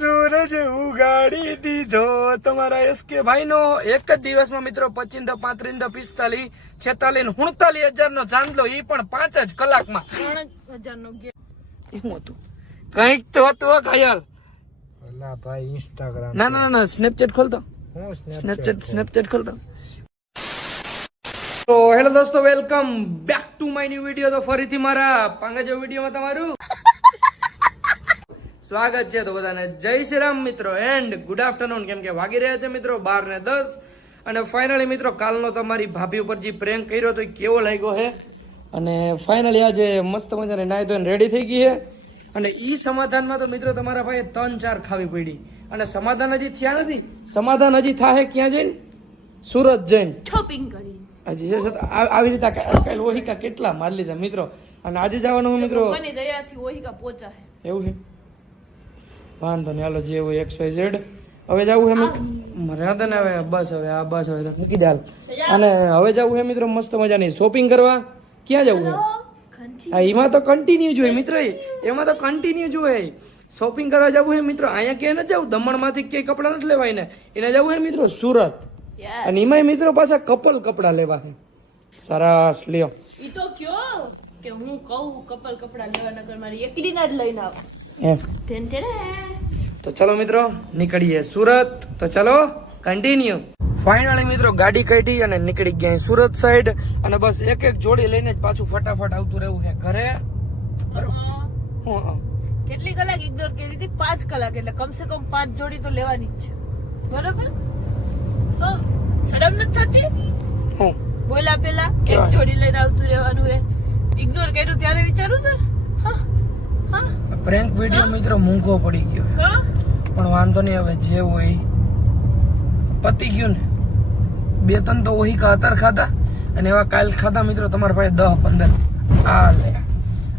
સૂરજ ઉગાડી દીધો તમારા એસકે ભાઈ નો એક જ દિવસમાં મિત્રો 25 35 45 46 49,000 નો ચાંદલો, ઈ પણ 5 જ કલાકમાં. 3,000 નો ગેમ શું હતું? કઈક તો હતું ઘાયલ. અલા ભાઈ ઇન્સ્ટાગ્રામ ના સ્નેપચેટ ખોલતો. હું સ્નેપચેટ ખોલતો. તો હેલો દોસ્તો, welcome back to my new video. તો ફરીથી મારા પાંગા જેવો વિડીયોમાં તમારું સ્વાગત છે. તો બધાને જય શ્રી રામ મિત્રો એન્ડ ગુડ આફ્ટરનૂન. કેમ કે વાગી રહ્યા છે મિત્રો 12:10 અને ફાઇનલી મિત્રો કાલનો તમારી ભાભી ઉપર જે પ્રેન્ક કર્યો તો એ કેવો લાગ્યો છે. અને ફાઇનલી આજે મસ્ત મજાની નાઈ ધોઈને રેડી થઈ ગઈ છે. અને ઈ સમાધાનમાં તો મિત્રો તમારા ભાઈએ 3-4 ખાવી પડી. અને સમાધાન હજી થયા નથી. સમાધાન હજી થાય ક્યાં જઈને? સુરત જઈને શોપિંગ કરી હજી છે. આવી રીતે કાલ ઓહિકા કેટલા માર લીધા મિત્રો. અને આજે જવાનું મિત્રો કોની દયાથી ઓહિકા પહોંચા એવું છે. વાંધો નહીં, હાલો જે હોય XYZ. હવે જવું હે રાધન, હવે બસ હવે આ બસ હવે મૂકી દે. અને હવે જવું હે મિત્રો મસ્ત મજાની શોપિંગ કરવા. ક્યાં જવું હે? હા, એમાં તો કન્ટિન્યુ જોઈએ મિત્ર, એમાં તો કન્ટિન્યુ જોઈએ. શોપિંગ કરવા જવું હે મિત્રો. અહીંયા ક્યાંય ન જવું, દમણમાંથી ક્યાંય કપડા નથી લેવાય ને, એને જવું હે મિત્રો સુરત. અને એમાં મિત્રો પાછા કપલ કપડા લેવા હે. સરસ લ્યો. ઈ તો કયો કે હું કહું કપલ કપડા લેવા નગર મારી એકલીના જ લઈને આવ. તો ચલો મિત્રો નીકળીએ સુરત. તો ચલો કન્ટિન્યુ. ફાઇનલી મિત્રો ગાડી કાઢી અને નીકળી ગયા સુરત સાઈડ. અને બસ એક જોડી લઈને જ પાછું ફટાફટ આવતું રહેવું છે ઘરે. કેટલી કલાક ઇગ્નોર કરી હતી? 5 કલાક. એટલે કમસે કમ 5 જોડી તો લેવાની જ છે. બરોબર? શરમ નથી થતી? હું બોલા પેલા એક જોડી લઈને આવતું રહેવાનું હે. ઇગ્નોર કર્યું ત્યારે વિચારું તો પ્રેન્ક વિડીયો મિત્રો મૂંઘો પડી ગયો, પણ વાંધો નહીં, હવે જે હોય પતી ગયું ને. 2-3 તો ઓહિકા અત્યારે ખાધા અને એવા કાલ ખાધા મિત્રો તમારા પાસે 10-15. આ લે,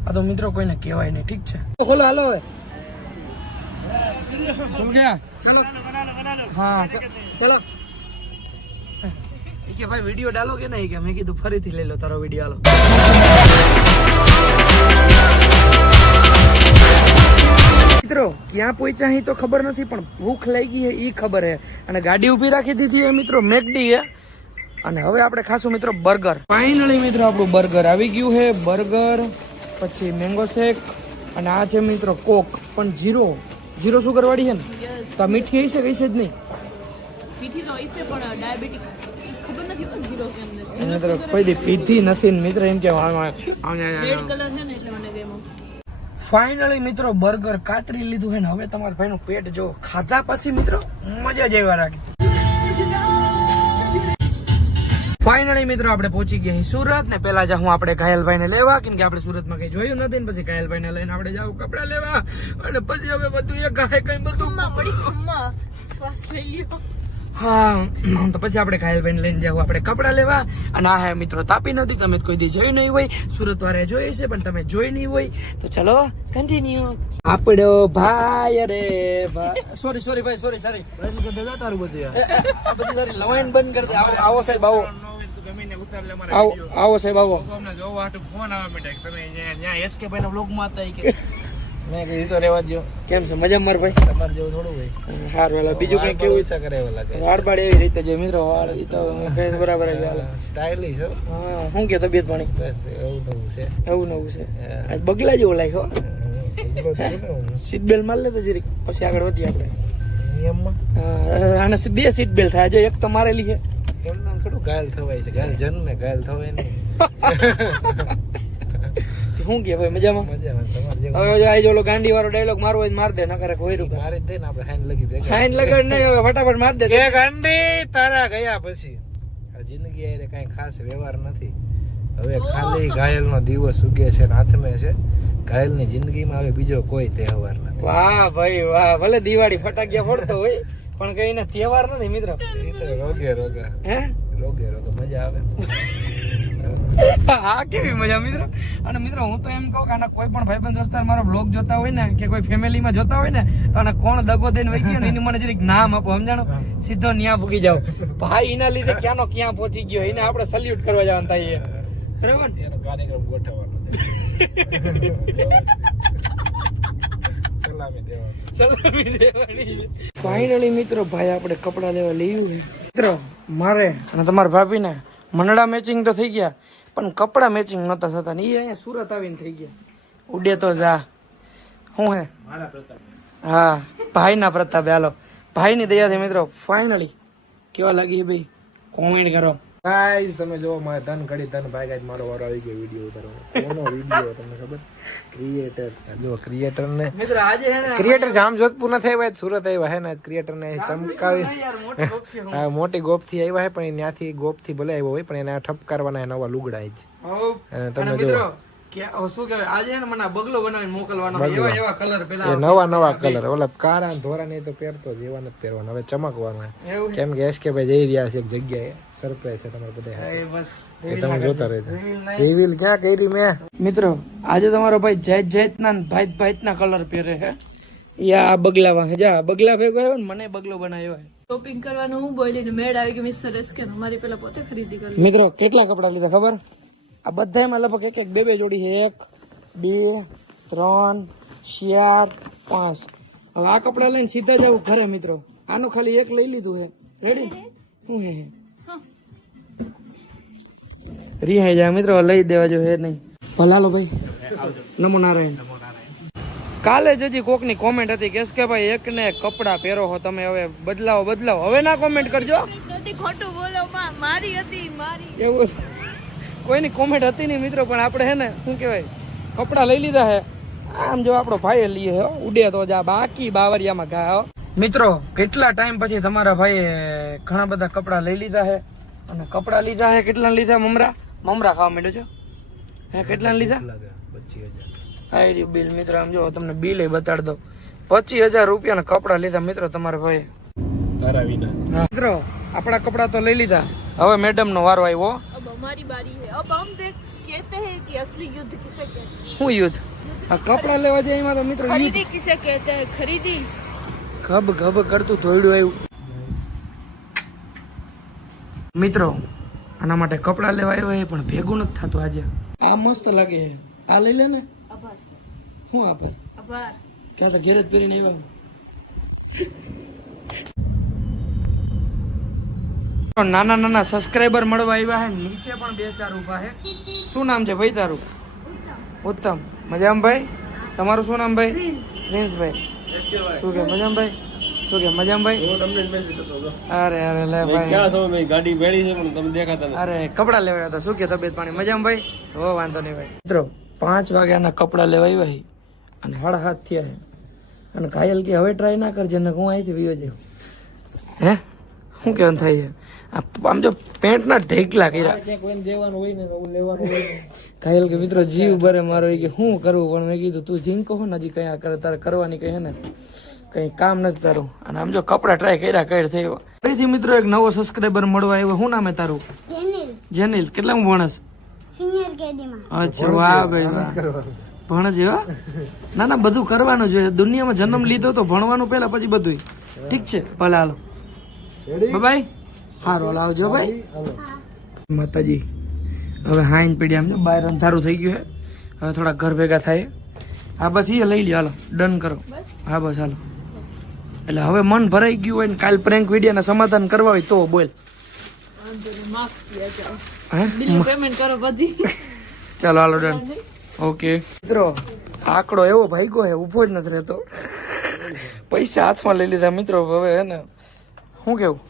આ તો મિત્રો કોઈને કહેવાય નહીં. ઠીક છે, ખોલો હાલો હવે. ચલો હા ચલો. કે ભાઈ વિડીયો ડાલો કે નહીં? કે મેં કીધું ફરીથી લઈ લો તારો વિડીયો. હાલો મિત્રો ક્યાં પહોંચ્યા અહીં તો ખબર નથી, પણ ભૂખ લાગી છે ઈ ખબર છે. અને ગાડી ઉભી રાખી દીધી છે મિત્રો મેકડી છે. અને હવે આપણે ખાશું મિત્રો બર્ગર. ફાઇનલી મિત્રો આપણું બર્ગર આવી ગયું છે. બર્ગર પછી મેંગો શેક અને આ છે મિત્રો કોક, પણ જીરો સુગર વાળી છે ને. તો આ મીઠી હશે કઈ છે જ નહીં. મીઠી તો હશે પણ ડાયાબિટીક ખબર નથી પણ જીરો કેમ નથી. મિત્રો કોઈ દી પીધી નથી મિત્રો, એમ કે રેડ કલર છે ને એટલે મને ગમ્યો. ફાઇનલી મિત્રો બર્ગર કાતરી લીધું છે ને હવે તમારા ભાઈનું પેટ જો ખાધા પછી મિત્રો મજા જ આવ્યા રાખી. ફાઇનલી મિત્રો આપણે પહોંચી ગયા સુરત ને. પેલા જાઉં આપણે ઘાયલભાઈ ને લેવા, કેમ કે આપણે સુરતમાં કઈ જોયું નથી ને. પછી ઘાયલભાઈ ને લઈને આપણે જાવ કપડા લેવા. અને પછી હવે બધું એક ગાય કઈ બધું શ્વાસ લઈ લ્યો. હા, તો પછી આપણે ઘાયલભાઈ લઈને જાવ આપણે કપડા લેવા. અને આ હે મિત્રો તાપી નદી. તમે કોઈ દી જોયું નહીં હોય, સુરત વાળા જોઈ છે પણ તમે જોઈ નહીં હોય. તો ચલો કન્ટિન્યુ. આપડો ભાઈ, અરે સોરી ભાઈ, સોરી તારું બધું આ બધી તારી લવાઈન બંધ કરી દે. આવો સાહેબ આવો, આવો સાહેબ આવો. ફોન આવવા માંડ્યા તમે ત્યાં એસકે ભાઈ ના બ્લોગ માં હતા કે મેં કીધું તો રેવા દો. કેમ છે? મજા માર ભાઈ? તમારે જેવું થોડું હોય. હારું વાલા. બીજું કઈ કેવું ઈચ્છા કરે? વાળ બાળ એવી રીતે જો મિત્રો, વાળ ઈ તો બરાબર સ્ટાઇલિશ હો. હા, શું કે તબિયત પાણી? બસ એવું નવું છે. એવું નવું છે. આજ બગલા જેવો લાગ્યો. સીટ બેલ્ટ માર લે તો જરીક, પછી આગળ વધીએ આપણે નિયમમાં. આને 2 સીટ બેલ્ટ થાય. જો એક તો મારેલી છે. એમને થોડું ઘાયલ થવાય છે. ઘાયલ જન્મે ઘાયલ થવાય નહીં. શું કે ભાઈ મજામાં? હવે આઈ જો ગાંડી વાળો ડાયલોગ મારવો હોય માર દે, નકર કોઈ રૂપ મારી દે ને આપણે હાઈન લગી દે. હાઈન લગાડ નહીં, હવે ફટાફટ માર દે. એ ગાંડી તારા ગયા પછી આ જિંદગી આરે કઈ ખાસ વ્યવહાર નથી. હવે ખાલી ઘાયલ નો દિવસ ઉગે છે, હાથમે છે. ઘાયલ ની જિંદગીમાં હવે બીજો કોઈ તહેવાર નથી. વાહ ભાઈ વાહ. ભલે દિવાળી ફટાકિયા ફોડતો હોય પણ કઈ ના તહેવાર નથી મિત્રો. રોગે હે રોગે મજા આવે. હા, કેવી મજા મિત્રો. અને મિત્રો હું તો એમ કહું કે આના કોઈ પણ ભાઈબંધ દોસ્તાર મારો બ્લોગ જોતા હોય ને, કે કોઈ ફેમિલીમાં જોતા હોય ને, તો આને કોણ દગો દઈને વહી ગયો ને એની મને જરીક નામ આપો, સમજાણો? સીધો ન્યા ભૂગી જાવ ભાઈ. એના લીધે ક્યાંનો ક્યાં પહોંચી ગયો, એને આપણે સલ્યુટ કરવા જવાનું થાય. બરાબર? એનો કાર્યક્રમ ગોઠવવાનો છે. સલામી દેવાની. ફાઇનલી મિત્રો ભાઈ આપણે કપડા લેવા લેવું છે મિત્રો. મારે અને તમારા ભાભીને મંડળા મેચિંગ તો થઈ ગયા પણ કપડા મેચિંગ નહોતા થતા ને એ અહીંયા સુરત આવીને થઈ ગયા. ઉડે તો જા શું હે હા ભાઈના પ્રતાપે. હાલો ભાઈની દયાથી મિત્રો ફાઇનલી કેવા લાગી ભાઈ કોમેન્ટ કરો. ગાઈસ તમે જો મારે ધન ઘડી ધન ભાઈ ગાઈસ મારો વારો આવી ગયો વિડિયો ઉતારવાનો. કોનો વિડિયો તમને ખબર? ક્રિએટર. જો ક્રિએટર ને મિત્રો આજે હે ને ક્રિએટર જામ જોધપુર ન થયા સુરત આવ્યા હે ને ક્રિએટર ને ચમકાવી હા મોટી ગોપ થી આવ્યા હે પણ ત્યાંથી ગોપ થી ભલે આવ્યો હોય પણ એને ઠપકારવાના નવા લુગડા જ. તમે મિત્રો કે શું કહેવાય આજે હે ને મને બગલો બનાવીને મોકલવાનો એવા એવા કલર પેલા નવા કલર ઓલા કારા ધોરા ને તો પહેરતો જ એવા નથી પહેરવાના હવે ચમકવાના કેમ કે એસકે ભાઈ જઈ રહ્યા છે એક જગ્યાએ સરપ્રાઈઝ છે તમારે બધા બસ એ તમે જોતા રહેજો. રિવીલ ક્યાં કરી મેં મિત્રો આજે તમારો ભાઈ જાત ના ભાત ના કલર પહેરે હે યા આ બગલાવા હે જા બગલા ભેગો આવ્યો ને મને બગલો બનાવ્યો હે. શોપિંગ કરવાનું હું બોલીને મેડ આવી કે મિસ્ટર એસકે મારી પેલા પોતે ખરીદી કરી. મિત્રો કેટલા કપડા લીધા ખબર? આ બધામાં લગભગ એક એક બે જોડી છે. 1 2 3 4 5. હવે આ કપડા લઈને સીધા જાવ ઘરે મિત્રો. આનું ખાલી એક લઈ લીધું હે. રેડી શું હે રિહાઈ જાય મિત્રો લઈ દેવા જો હે નહીં. ભલાલો ભાઈ નમો નારાયણ. કાલે જ હજી કોકની કોમેન્ટ હતી કે ભાઈ એક ને કપડા પહેરો હો તમે હવે બદલાવો હવે ના કોમેન્ટ કરજો. ખોટું બોલો મારી હતી મારી એવું કોઈની કોમેન્ટ હતી નહીં મિત્રો પણ આપણે હે ને શું કહેવાય કપડા લઈ લીધા હે. આમ જો આપણો ભાઈ લઈએ હો ઉડે તો જા બાકી બાવરિયામાં ગયા. મિત્રો કેટલા ટાઈમ પછી તમારા ભાઈએ ઘણા બધા કપડા લઈ લીધા હે અને કપડા લીધા હે કેટલા લીધા મમરા ખાવા માંડ્યો છો હે કેટલા લીધા 25,000 આઈડિયો બિલ મિત્રો આમ જો તમને બિલ બતાડ દો 25,000 રૂપિયાના કપડા લીધા મિત્રો તમારા ભાઈએ. મિત્રો આપણા કપડા તો લઈ લીધા હવે મેડમ નો વારો આવ્યો. अब हमारी बारी है अब हम कहते हैं कि असली युद्ध किसे कहते हैं. શું યુદ્ધ? આ કપડા લેવા જાય એમાં તો મિત્રો खरीदी किसे कहते हैं खरीदी ગબ કરતું થોડું આવ્યું. મિત્રો આના માટે કપડા લેવા આવ્યો પણ ભેગું નથી થતું આજે. આ મસ્ત લાગે છે આ લઈ લે ને. આભાર શું આપે આભાર ક્યાં તો ઘેર જ પહેરીને આવ્યા. નાના સબસ્ક્રાઇબર મળવા આવ્યા હે નીચે પણ 2-4 ઉભા હે. શું નામ છે ભાઈ તારું? ઉત્તમ. મજામાં ભાઈ? તમારું શું નામ ભાઈ? પ્રિન્સભાઈ. શું કે મજામાં ભાઈ? શું કે મજામાં ભાઈ? અરે લે ભાઈ ગાડી બેડી છે પણ તમે દેખાતા નથી. અરે કપડા લેવા હતા. શું કે તબિયત પાણી મજામાં ભાઈ? તો વાંધો નહીં ભાઈ. મિત્રો 5 વાગ્યાના કપડા લેવા આવ્યા હે અને 7:30 થયા હે અને ઘાયલ કે હવે ટ્રાય ના કરજે ને હું અહીંથી વિયો જાઉં. હે શું કેવાનું થાય છે? આમ જો પેન્ટ ના ઢેકલા કર્યા. ઘાયલ કે મિત્રો જીવ ભરે મારો કે શું કરવું પણ મેં કીધું તું જીંકો હો ને હજી કઈ કરે તારે કરવાની કઈ હે ને કઈ કામ નથી તારું. અને આમ જો કપડા ટ્રાય કર્યા કઈ થઈ. ફરીથી મિત્રો એક નવો સબસ્ક્રાઇબર મળવા આવ્યો. શું નામ હે તારું? જેનિલ. કેટલામાં ભણસ? અચ્છા વાહ ભાઈ વાહ ભણજે હો. ના બધું કરવાનું જોઈએ. દુનિયામાં જન્મ લીધો તો ભણવાનું પેલા પછી બધું ઠીક છે. ભલે હાલો બાય. હારો લાવજો ભાઈ. માતાજી હવે હાઈન પીડી આમ બહાર અંધારું થઈ ગયું હે. હવે થોડા ઘર ભેગા થાય. હા બસ એ લઈ લ્યો હાલો ડન કરો. હા બસ હાલો. એટલે હવે મન ભરાઈ ગયું હોય ને કાલ પ્રેન્ક વિડીયો ના સમાધાન કરવા હોય તો બોલ. પેમેન્ટ કરો પછી ચાલો હાલો ડન. ઓકે મિત્રો આંકડો એવો ભાગ્યો હે ઉભો જ નથી રહેતો. પૈસા હાથમાં લઈ લીધા મિત્રો. હવે હે ને શું કેવું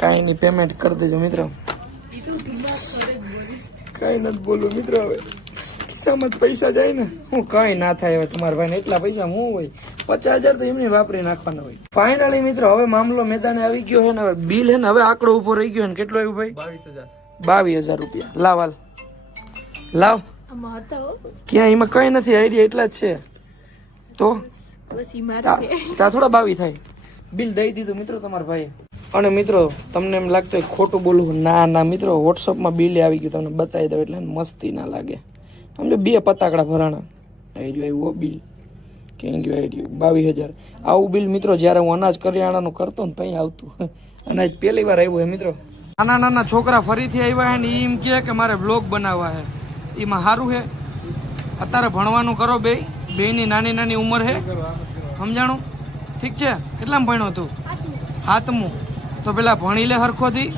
કઈ ની પેમેન્ટ કરી દેજો મિત્રો. કઈ નથી બોલું મિત્રો. હવે ખિસ્સામાં જ પૈસા જાય ને હું કઈ ના થાય. હવે તમારા ભાઈ એટલા પૈસા હું હોય 50,000 તો એમને વાપરી નાખવાના હોય. ફાઇનલી મિત્રો હવે મામલો મેદાને આવી ગયો છે ને હવે બિલ હે ને હવે આંકડો ઉભો રહી ગયો ને કેટલો આવ્યું ભાઈ? 22,000 રૂપિયા. લાવ હાલ લાવ. ક્યાં એમાં કઈ નથી આઈડિયા એટલા જ છે તો ત્યાં થોડા 22 થાય. બિલ દઈ દીધું મિત્રો તમારા ભાઈ. અને મિત્રો તમને એમ લાગતું હોય ખોટું બોલવું. ના મિત્રો વોટ્સઅપમાં બિલ આવી ગયું તમને બતાવી દઉં એટલે મસ્તી ના લાગે. સમજો 2 પતાકડા ભરાણા આવી ગયો આવ્યું બિલ. ક્યાં ગયું આવી ગયું 22,000. આવું બિલ મિત્રો જયારે હું અનાજ કરિયાણાનું કરતો ને ત્યાં આવતું. અનાજ પહેલી વાર આવ્યું હે મિત્રો. નાના નાના છોકરા ફરીથી આવ્યા હે ને ઈ એમ કહે કે મારે વ્લોગ બનાવવા હે. એમાં સારું હે. અત્યારે ભણવાનું કરો બેયની નાની નાની ઉંમર હે. સમજાણું? ઠીક છે. કેટલામાં ભણ્યો તું? 7મું. તો પેલા ભણી લે હરખોથી,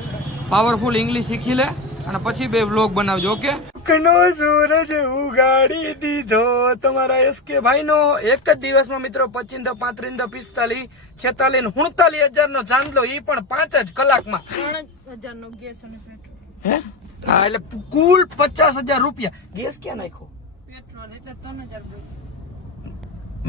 પાવરફુલ ઇંગ્લિશ શીખી લે અને પછી બે વ્લોગ બનાવજો. ઓકે? કનો સૂરજ ઉગાડી દીધો તમારા એસકે ભાઈનો એક જ દિવસમાં મિત્રો 25, 35, 45, 46, 49,000 નો ચાંદલો, ઈ પણ 5 જ કલાકમાં. 3,000 નો ગેસ અને પેટ્રોલ. હે? હા, એટલે કુલ 50,000 રૂપિયા. ગેસ ક્યાં નાખ્યો? પેટ્રોલ એટલે 3,000 બિલ.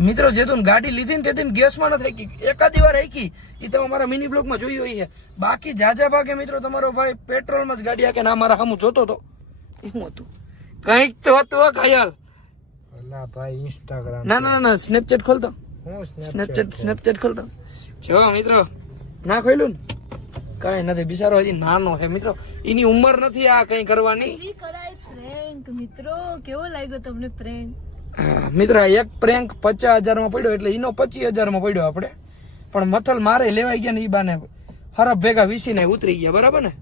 મિત્રો જે તું ગાડી લીધી ને તે ગેસમાં ન થઈ એકાદી વાર હાકી, એ તમે મારા મિની બ્લોગમાં જોઈ હોય છે. બાકી જાજા ભાગે મિત્રો તમારો ભાઈ પેટ્રોલમાં જ ગાડી હાકે ને આ મારા સામું જોતો હતો. શું હતું? કઈક તો હતું ઘાયલ. અલા ભાઈ ઇન્સ્ટાગ્રામ. ના સ્નેપચેટ ખોલતો. હું સ્નેપચેટ ખોલતો. જો મિત્રો ના ખોલ્યું ને કઈ નથી. બિચારો હજી નાનો છે મિત્રો, એની ઉંમર નથી આ કઈ કરવાની. જી કરાય પ્રેન્ક. મિત્રો કેવો લાગ્યો તમને પ્રેન્ક? મિત્રો એક પ્રેન્ક 50,000 માં પડ્યો એટલે એનો 25,000 માં પડ્યો આપણે. પણ મથલ મારે લેવાઈ ગયા ને ઈ બાને હરફ ભેગા વીસીને ઉતરી ગયા. બરાબર ને?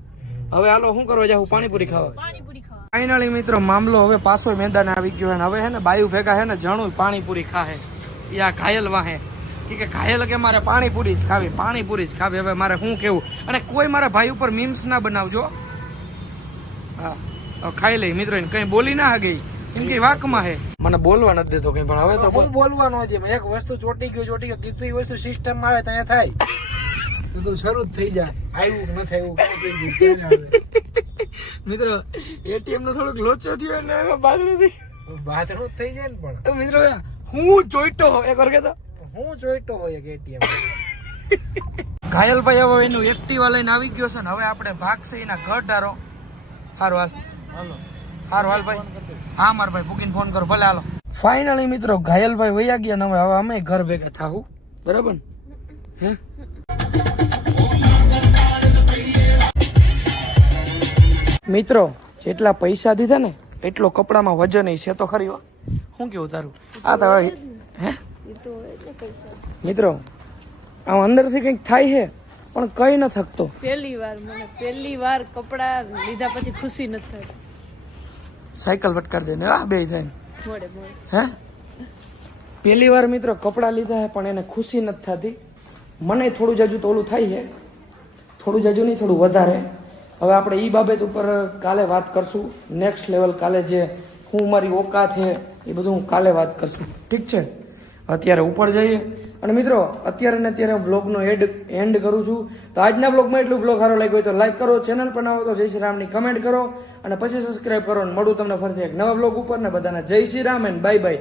હવે હાલો શું કરવા જાવ? પાણીપુરી ખાવા. પાણીપુરી ખાવા. ફાઇનલી મિત્રો મામલો હવે પાછો મેદાને આવી ગયો અને હવે હે ને બાયુ ભેગા હે ને જણું પાણીપુરી ખાહે. યા ઘાયલ વાહે કે ઘાયલ કે મારે પાણીપુરી જ ખાવી, પાણીપુરી જ ખાવી. હવે મારે શું કેવું? અને કોઈ મારા ભાઈ ઉપર મીમ્સ ના બનાવજો. હા ખાઈ લઈ મિત્રો, કઈ બોલી ના ગઈ કેમ કે વાકમાં હે. મને બોલવા નથી દેતો કઈ. પણ હવે તો હું બોલવાનો છે. એક વસ્તુ ચોટી ગયું કીધું, એ વસ્તુ સિસ્ટમ આવે ત્યાં થાય તો શરૂ જ થઈ જાય. આવ્યું નથી આવ્યું મિત્રો એટીએમ નો થોડોક લોચો થયો એટલે હવે બાજુથી બાથરૂમ થઈ જાય ને. પણ તો મિત્રો હું જોઈતો એક વાર કેતો હું જોઈતો હોય કે એટીએમ ઘાયલભાઈ હવે એનું એક્ટિવા લઈને આવી ગયો છે ને હવે આપણે ભાગશે એના ઘર ડારો. હારું હાલ ભાઈ. હા માર ભાઈ ભૂકીને ફોન કરો. ભલે હાલો. ફાઇનલી મિત્રો ઘાયલભાઈ વયા ગયા ને હવે અમે ઘર ભેગા થાવું. બરાબર ને? હે મિત્રો જેટલા પૈસા દીધા ને એટલો કપડામાં વજન છે તો ખરી. શું કેવું તારું? આ તો હે મિત્રો આમ અંદરથી કંઈક થાય છે પણ કઈ ન થકતો. પહેલી વાર કપડા લીધા પછી ખુશી નથી થતી. સાયકલ ફટકાર દે ને આ બે થાય. મોડે હે પહેલી વાર મિત્રો કપડા લીધા છે પણ એને ખુશી નથી થતી. મને થોડું જાજુ તો ઓલું થાય છે. થોડું જાજુ નહીં, થોડું વધારે. હવે આપણે એ બાબત ઉપર કાલે વાત કરશું. નેક્સ્ટ લેવલ કાલે જે હું મારી ઓકાત છે એ બધું હું કાલે વાત કરશું. ઠીક છે? અત્યારે ઉપર જઈએ. અને મિત્રો અત્યારે ને અત્યારે વ્લોગનો એન્ડ કરું છું. તો આજના વ્લોગમાં એટલું વ્લોગ સારો લાગ્યો હોય તો લાઈક કરો, ચેનલ પર ના હો તો જય શ્રી રામની કમેન્ટ કરો અને પછી સબસ્ક્રાઈબ કરો. મળું તમને ફરીથી એક નવા વ્લોગ ઉપર ને બધાને જય Shri Ram and bye bye.